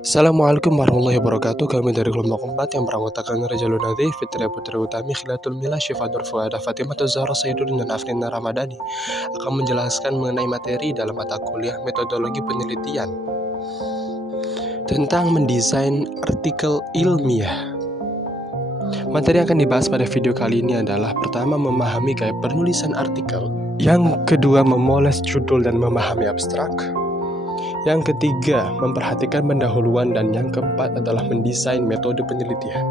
Assalamualaikum warahmatullahi wabarakatuh. Kami dari kelompok 4 yang beranggotakan Rajalun Nadhif, Fitria Putri Utami, Khilatul Mila, Syifa Nur Fuada, Fatimah Zahra Saidudin, dan Afrina Ramadhani akan menjelaskan mengenai materi dalam mata kuliah metodologi penelitian tentang mendesain artikel ilmiah. Materi yang akan dibahas pada video kali ini adalah pertama, memahami gaya penulisan artikel, yang kedua, memoles judul dan memahami abstrak, yang ketiga, memperhatikan pendahuluan, dan yang keempat adalah mendesain metode penelitian.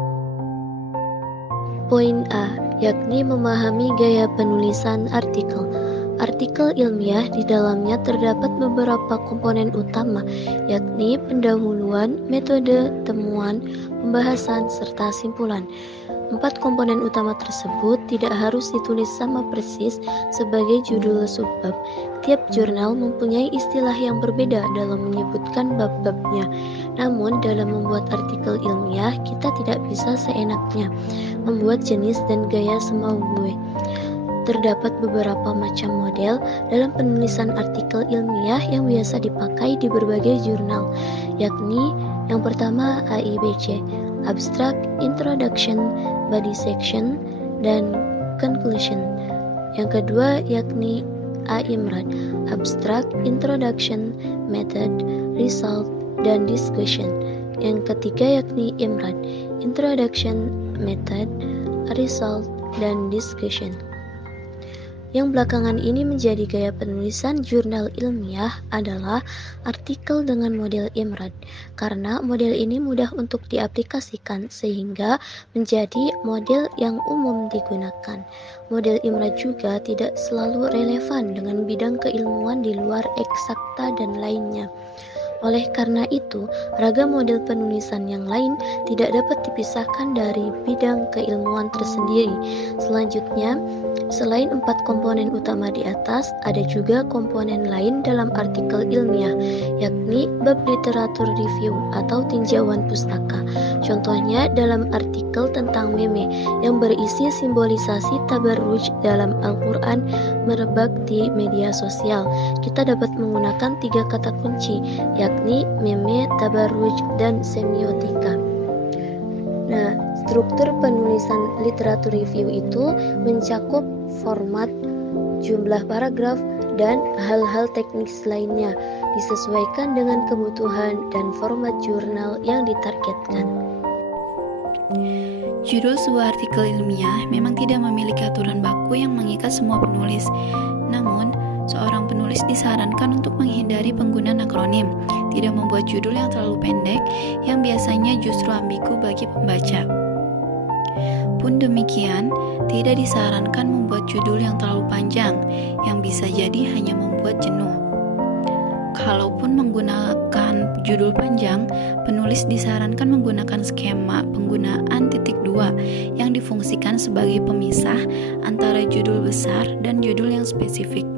Poin A, yakni memahami gaya penulisan artikel. Artikel ilmiah di dalamnya terdapat beberapa komponen utama, yakni pendahuluan, metode, temuan, pembahasan, serta simpulan. 4 komponen utama tersebut tidak harus ditulis sama persis sebagai judul subbab. Tiap jurnal mempunyai istilah yang berbeda dalam menyebutkan bab-babnya. Namun dalam membuat artikel ilmiah, kita tidak bisa seenaknya membuat jenis dan gaya semau gue. Terdapat beberapa macam model dalam penulisan artikel ilmiah yang biasa dipakai di berbagai jurnal, yakni yang pertama AIBC, Abstract, Introduction, Body Section, dan Conclusion. Yang kedua yakni AIMRAD, Abstract, Introduction, Method, Result, dan Discussion. Yang ketiga yakni IMRAD, Introduction, Method, Result, dan Discussion. Yang belakangan ini menjadi gaya penulisan jurnal ilmiah adalah artikel dengan model IMRAD, karena model ini mudah untuk diaplikasikan sehingga menjadi model yang umum digunakan. Model IMRAD juga tidak selalu relevan dengan bidang keilmuan di luar eksakta dan lainnya. Oleh karena itu, ragam model penulisan yang lain tidak dapat dipisahkan dari bidang keilmuan tersendiri. Selanjutnya, selain 4 komponen utama di atas, ada juga komponen lain dalam artikel ilmiah, yakni bab literatur review atau tinjauan pustaka. Contohnya dalam artikel tentang meme yang berisi simbolisasi tabarruj dalam Al-Quran merebak di media sosial. Kita dapat menggunakan 3 kata kunci, yakni meme, tabarruj, dan semiotika. Nah, struktur penulisan literatur review itu mencakup format, jumlah paragraf, dan hal-hal teknis lainnya, disesuaikan dengan kebutuhan dan format jurnal yang ditargetkan. Judul sebuah artikel ilmiah memang tidak memiliki aturan baku yang mengikat semua penulis. Namun, seorang penulis disarankan untuk menghindari penggunaan akronim, tidak membuat judul yang terlalu pendek yang biasanya justru ambigu bagi pembaca. Pun demikian, tidak disarankan membuat judul yang terlalu panjang yang bisa jadi hanya membuat jenuh. Kalaupun menggunakan judul panjang, penulis disarankan menggunakan skema penggunaan titik 2 yang difungsikan sebagai pemisah antara judul besar dan judul yang spesifik.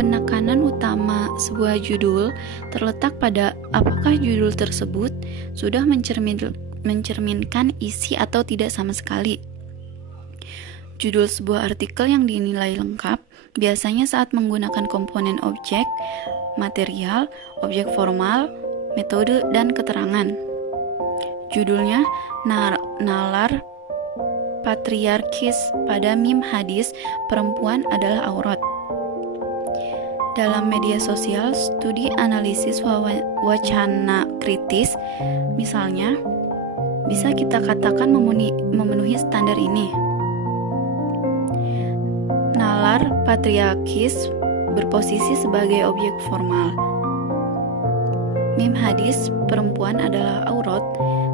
Penekanan utama sebuah judul terletak pada apakah judul tersebut sudah mencerminkan isi atau tidak sama sekali. Judul sebuah artikel yang dinilai lengkap biasanya saat menggunakan komponen objek, material, objek formal, metode, dan keterangan. Judulnya nalar patriarkis pada mim hadis perempuan adalah aurat. Dalam media sosial, studi analisis wacana kritis, misalnya, bisa kita katakan memenuhi standar ini. Nalar patriarkis berposisi sebagai objek formal. Mim hadis perempuan adalah aurat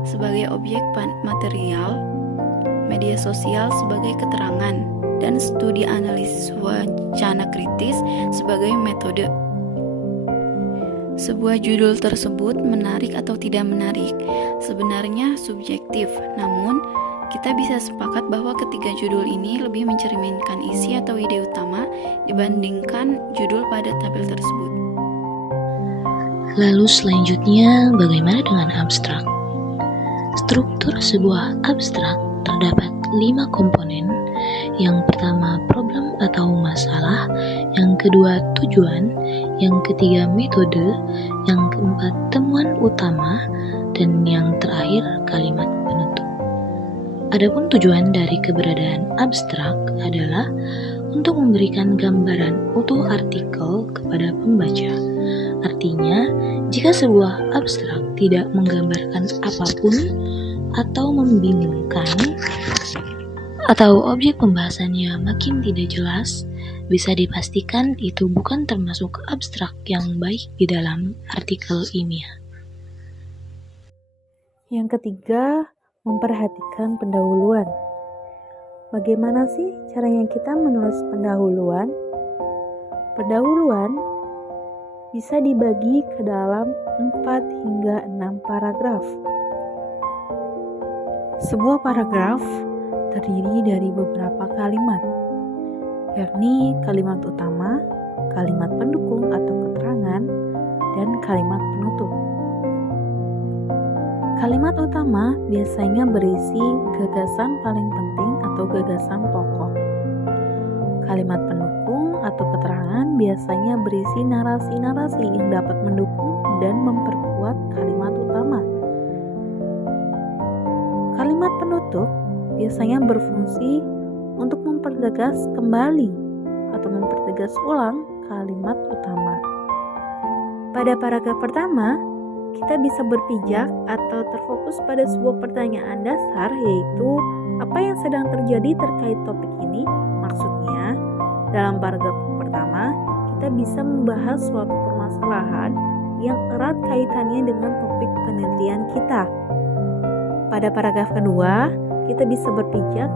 sebagai objek material, media sosial sebagai keterangan, dan studi analisis wacana kritis sebagai metode. Sebuah judul tersebut menarik atau tidak menarik sebenarnya subjektif, namun kita bisa sepakat bahwa ketiga judul ini lebih mencerminkan isi atau ide utama dibandingkan judul pada tabel tersebut. Lalu selanjutnya, bagaimana dengan abstrak? Struktur sebuah abstrak terdapat 5 komponen. Yang pertama, problem atau masalah. Yang kedua, tujuan. Yang ketiga, metode. yang keempat temuan utama, dan yang terakhir kalimat penutup. Adapun tujuan dari keberadaan abstrak adalah untuk memberikan gambaran utuh artikel kepada pembaca. Artinya, jika sebuah abstrak tidak menggambarkan apapun atau membingungkan, atau objek pembahasannya makin tidak jelas, bisa dipastikan itu bukan termasuk abstrak yang baik di dalam artikel ilmiah. Yang ketiga, memperhatikan pendahuluan. Bagaimana sih caranya kita menulis pendahuluan? Pendahuluan bisa dibagi ke dalam 4 hingga 6 paragraf. Sebuah paragraf terdiri dari beberapa kalimat, yakni kalimat utama, kalimat pendukung atau keterangan, dan kalimat penutup. Kalimat utama biasanya berisi gagasan paling penting atau gagasan pokok. Kalimat pendukung atau keterangan biasanya berisi narasi-narasi yang dapat mendukung dan memperkuat kalimat utama. Kalimat penutup biasanya berfungsi untuk mempertegas kembali atau mempertegas ulang kalimat utama. Pada paragraf pertama, kita bisa berpijak atau terfokus pada sebuah pertanyaan dasar, yaitu apa yang sedang terjadi terkait topik ini. Maksudnya, dalam paragraf pertama, kita bisa membahas suatu permasalahan yang erat kaitannya dengan topik penelitian kita. Pada paragraf kedua, kita bisa berpijak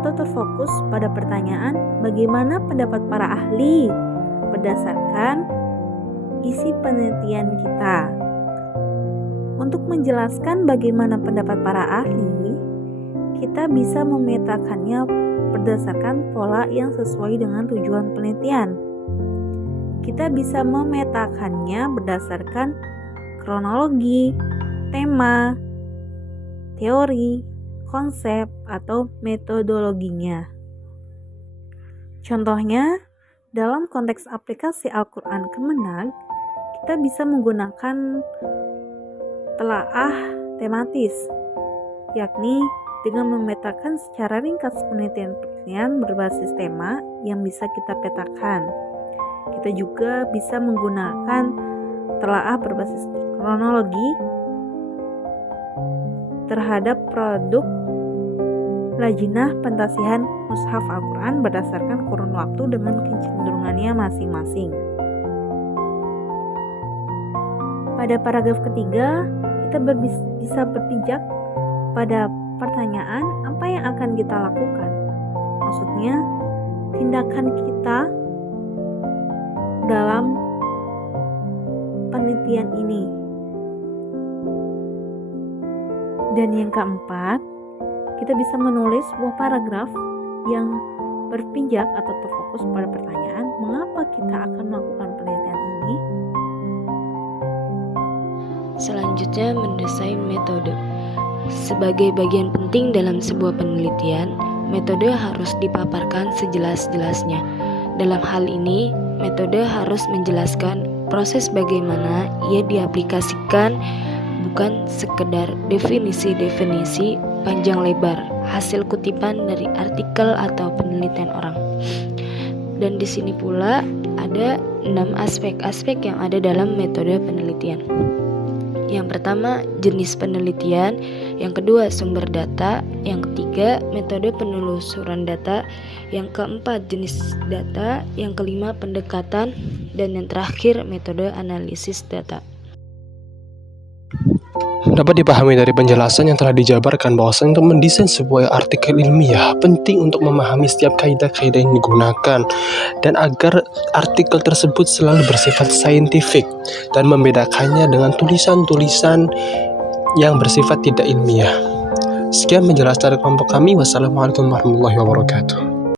atau terfokus pada pertanyaan bagaimana pendapat para ahli berdasarkan isi penelitian kita. Untuk menjelaskan bagaimana pendapat para ahli, kita bisa memetakannya berdasarkan pola yang sesuai dengan tujuan penelitian. Kita bisa memetakannya berdasarkan kronologi, tema, teori, konsep, atau metodologinya. Contohnya, dalam konteks aplikasi Al-Quran Kemenag, kita bisa menggunakan telaah tematis, yakni dengan memetakan secara ringkas penelitian berbasis tema yang bisa kita petakan. Kita juga bisa menggunakan telaah berbasis kronologi terhadap produk Lajnah Pentasihan Mushaf Al-Quran berdasarkan kurun waktu dengan kecenderungannya masing-masing. Pada paragraf ketiga, kita bisa berpijak pada pertanyaan apa yang akan kita lakukan. Maksudnya, tindakan kita dalam penelitian ini. Dan yang keempat, kita bisa menulis sebuah paragraf yang berpijak atau terfokus pada pertanyaan mengapa kita akan melakukan penelitian ini. Selanjutnya, mendesain metode. Sebagai bagian penting dalam sebuah penelitian, metode harus dipaparkan sejelas-jelasnya. Dalam hal ini, metode harus menjelaskan proses bagaimana ia diaplikasikan, bukan sekedar definisi-definisi panjang lebar hasil kutipan dari artikel atau penelitian orang. Dan di sini pula ada 6 aspek-aspek yang ada dalam metode penelitian. Yang pertama, jenis penelitian. Yang kedua, sumber data. Yang ketiga, metode penelusuran data. Yang keempat, jenis data. Yang kelima, pendekatan. Dan yang terakhir, metode analisis data. Dapat dipahami dari penjelasan yang telah dijabarkan bahwasanya untuk mendesain sebuah artikel ilmiah penting untuk memahami setiap kaidah-kaidah yang digunakan dan agar artikel tersebut selalu bersifat saintifik dan membedakannya dengan tulisan-tulisan yang bersifat tidak ilmiah. Sekian penjelasan dari kelompok kami. Wassalamualaikum warahmatullahi wabarakatuh.